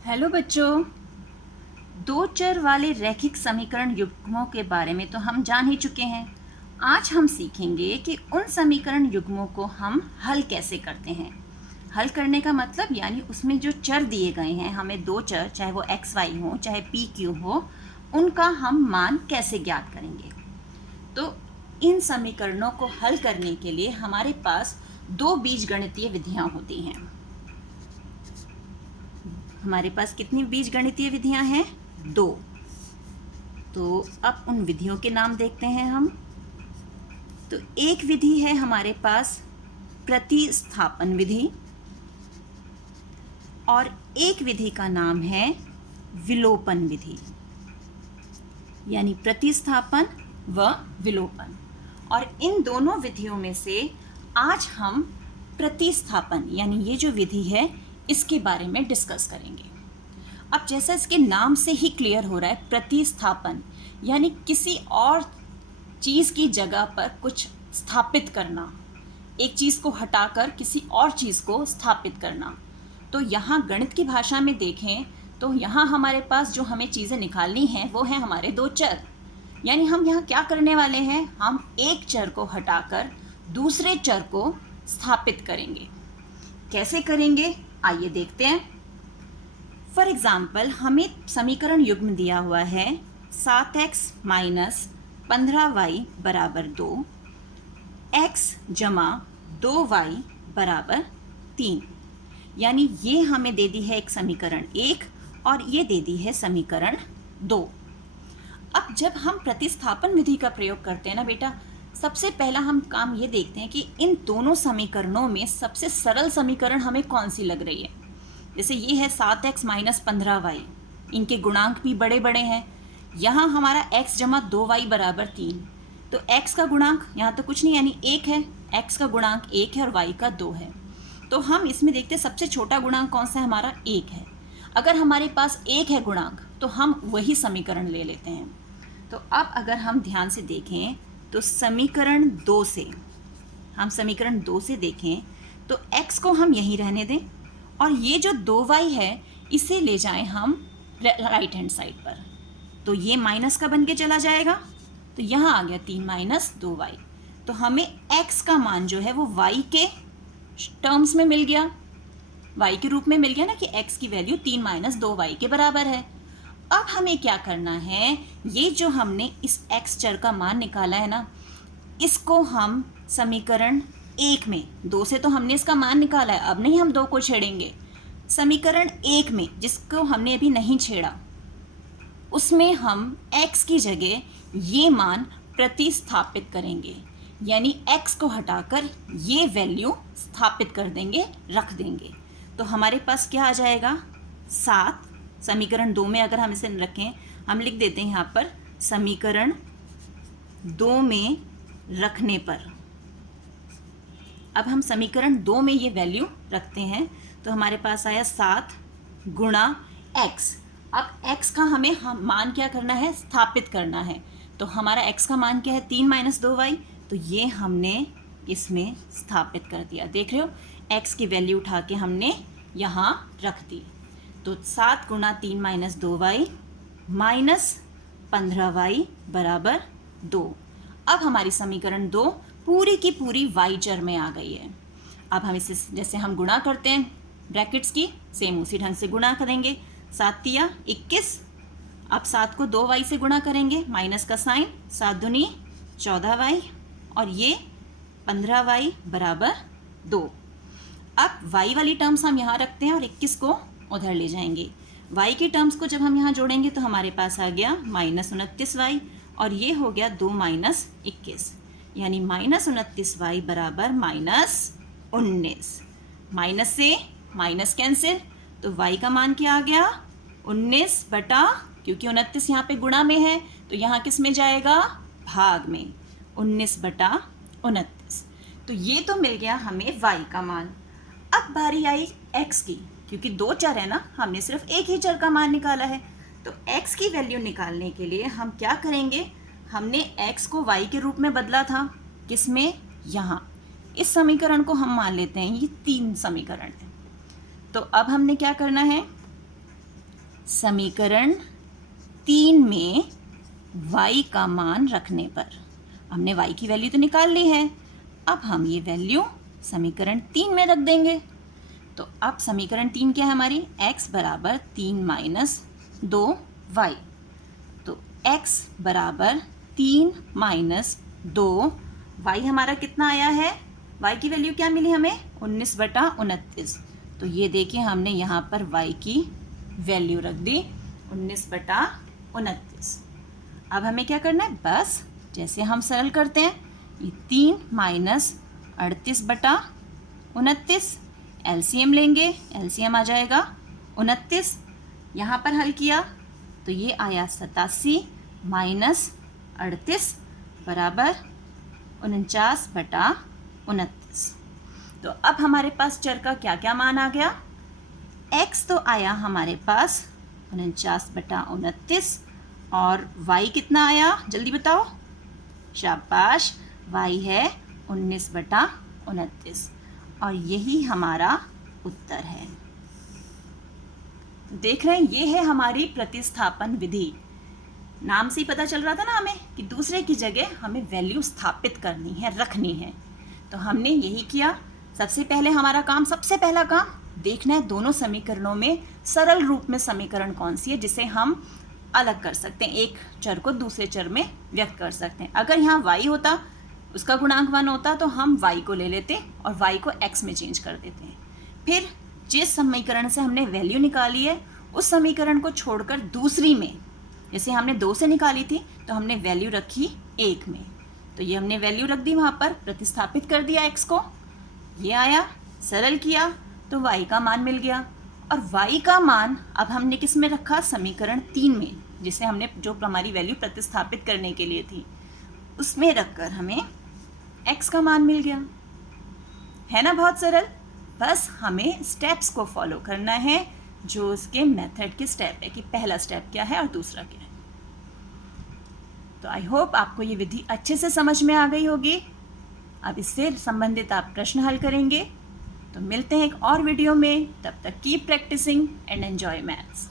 Hello बच्चों। दो चर वाले रैखिक समीकरण युग्मों के बारे में तो हम जान ही चुके हैं। आज हम सीखेंगे कि उन समीकरण युग्मों को हम हल कैसे करते हैं। हल करने का मतलब यानी उसमें जो चर दिए गए हैं, हमें दो चर, चाहे वो एक्स वाई हो चाहे पी क्यू हो, उनका हम मान कैसे ज्ञात करेंगे। तो इन समीकरणों को हल करने के लिए हमारे पास दो बीजगणितीय विधियां होती हैं। हमारे पास कितनी बीजगणितीय विधियां हैं? दो। तो अब उन विधियों के नाम देखते हैं हम। तो एक विधि है हमारे पास प्रतिस्थापन विधि और एक विधि का नाम है विलोपन विधि, यानी प्रतिस्थापन व विलोपन। और इन दोनों विधियों में से आज हम प्रतिस्थापन यानी ये जो विधि है इसके बारे में डिस्कस करेंगे। अब जैसा इसके नाम से ही क्लियर हो रहा है, प्रतिस्थापन यानी किसी और चीज़ की जगह पर कुछ स्थापित करना, एक चीज़ को हटाकर किसी और चीज़ को स्थापित करना। तो यहाँ गणित की भाषा में देखें तो यहाँ हमारे पास जो हमें चीज़ें निकालनी हैं वो हैं हमारे दो चर। यानी हम यहाँ क्या करने वाले हैं, हम एक चर को हटाकर दूसरे चर को स्थापित करेंगे। कैसे करेंगे आइए देखते हैं। फॉर एग्जाम्पल हमें समीकरण युग्म दिया हुआ है 7x माइनस 15y बराबर 2, x जमा 2y बराबर 3। यानी ये हमें दे दी है एक समीकरण 1 और ये दे दी है समीकरण 2। अब जब हम प्रतिस्थापन विधि का प्रयोग करते हैं ना बेटा, सबसे पहला हम काम ये देखते हैं कि इन दोनों समीकरणों में सबसे सरल समीकरण हमें कौन सी लग रही है। जैसे ये है 7x माइनस 15y, इनके गुणांक भी बड़े बड़े हैं। यहाँ हमारा x जमा 2y बराबर 3, तो x का गुणांक यहाँ तो कुछ नहीं यानी 1 है, x का गुणांक 1 है और y का 2 है। तो हम इसमें देखते हैं सबसे छोटा गुणांक कौन सा है, हमारा 1 है। अगर हमारे पास 1 है गुणांक तो हम वही समीकरण ले लेते हैं। तो अब अगर हम ध्यान से देखें तो समीकरण 2 से देखें तो x को हम यहीं रहने दें और ये जो 2y है इसे ले जाएं हम राइट हैंड साइड पर, तो ये माइनस का बन के चला जाएगा। तो यहाँ आ गया 3 माइनस 2y। तो हमें x का मान जो है वो y के टर्म्स में मिल गया, y के रूप में मिल गया ना कि x की वैल्यू 3 माइनस 2y के बराबर है। अब हमें क्या करना है, ये जो हमने इस x चर का मान निकाला है ना, इसको हम समीकरण 1 में, 2 से तो हमने इसका मान निकाला है, अब नहीं हम 2 को छेड़ेंगे। समीकरण 1 में जिसको हमने अभी नहीं छेड़ा उसमें हम x की जगह ये मान प्रतिस्थापित करेंगे, यानी x को हटाकर ये वैल्यू स्थापित कर देंगे, रख देंगे। तो हमारे पास क्या आ जाएगा, 7। समीकरण 2 में अगर हम इसे रखें, हम लिख देते हैं यहाँ पर समीकरण 2 में रखने पर। अब हम समीकरण 2 में ये वैल्यू रखते हैं तो हमारे पास आया 7 गुणा x। अब x का हमें मान क्या करना है, स्थापित करना है। तो हमारा x का मान क्या है, 3 माइनस 2y। तो ये हमने इसमें स्थापित कर दिया। देख रहे हो, x की वैल्यू उठा के हमने यहाँ रख दी। तो 7 गुणा 3 माइनस 2y माइनस 15y बराबर 2। अब हमारी समीकरण 2 पूरी की पूरी y चर में आ गई है। अब हम इसे जैसे हम गुणा करते हैं ब्रैकेट्स की, सेम उसी ढंग से गुणा करेंगे। 7 तिया 21। अब 7 को 2y से गुणा करेंगे, माइनस का साइन, 7 दूनी 14y और ये 15y बराबर 2। अब y वाली टर्म्स हम यहाँ रखते हैं और 21 को उधर ले जाएंगे। y की टर्म्स को जब हम यहाँ जोड़ेंगे तो हमारे पास आ गया माइनस 29y और ये हो गया 2 माइनस 21, यानी माइनस 29y बराबर माइनस 19। माइनस से माइनस कैंसिल, तो y का मान क्या आ गया, 19 बटा, क्योंकि 29 यहाँ पे गुणा में है तो यहाँ किस में जाएगा, भाग में, 19 बटा 29। तो ये तो मिल गया हमें y का मान। अब बारी आई x की, क्योंकि 2 चर है ना, हमने सिर्फ एक ही चर का मान निकाला है। तो x की वैल्यू निकालने के लिए हम क्या करेंगे, हमने x को y के रूप में बदला था, किसमें, यहाँ। इस समीकरण को हम मान लेते हैं ये 3 समीकरण है। तो अब हमने क्या करना है, समीकरण 3 में y का मान रखने पर। हमने y की वैल्यू तो निकाल ली है, अब हम ये वैल्यू समीकरण 3 में रख देंगे। तो अब समीकरण 3 क्या है हमारी, x बराबर 3 माइनस 2y। तो x बराबर 3 माइनस 2y हमारा कितना आया है, y की वैल्यू क्या मिली हमें, 19/29। तो ये देखिए हमने यहाँ पर y की वैल्यू रख दी 19/29। अब हमें क्या करना है, बस जैसे हम सरल करते हैं, ये 3 माइनस 38/29, एलसीएम लेंगे, एलसीएम आ जाएगा 29। यहाँ पर हल किया तो ये आया 87 माइनस 38 बराबर 49/29। तो अब हमारे पास चर का क्या क्या मान आ गया, x तो आया हमारे पास 49/29 और y कितना आया, जल्दी बताओ, शाबाश, y है 19/29 और यही हमारा उत्तर है। देख रहे हैं, ये है हमारी प्रतिस्थापन विधि। नाम से ही पता चल रहा था ना हमें कि दूसरे की जगह हमें वैल्यू स्थापित करनी है, रखनी है। तो हमने यही किया। सबसे पहले हमारा काम, सबसे पहला काम देखना है दोनों समीकरणों में सरल रूप में समीकरण कौन सी है जिसे हम अलग कर सकते हैं, एक चर को दूसरे चर में व्यक्त कर सकते हैं। अगर यहाँ y होता, उसका गुणांक 1 होता, तो हम y को ले लेते और y को x में चेंज कर देते हैं। फिर जिस समीकरण से हमने वैल्यू निकाली है उस समीकरण को छोड़कर दूसरी में, जैसे हमने 2 से निकाली थी तो हमने वैल्यू रखी 1 में, तो ये हमने वैल्यू रख दी वहाँ पर, प्रतिस्थापित कर दिया x को, ये आया, सरल किया तो y का मान मिल गया। और y का मान अब हमने किस में रखा, समीकरण 3 में, जिसे हमने जो हमारी वैल्यू प्रतिस्थापित करने के लिए थी उसमें रखकर हमें x का मान मिल गया। है ना बहुत सरल। बस हमें स्टेप्स को फॉलो करना है, जो उसके मेथड के स्टेप है कि पहला स्टेप क्या है और दूसरा क्या है। तो आई होप आपको ये विधि अच्छे से समझ में आ गई होगी। अब इससे संबंधित आप प्रश्न हल करेंगे। तो मिलते हैं एक और वीडियो में, तब तक keep practicing and enjoy maths.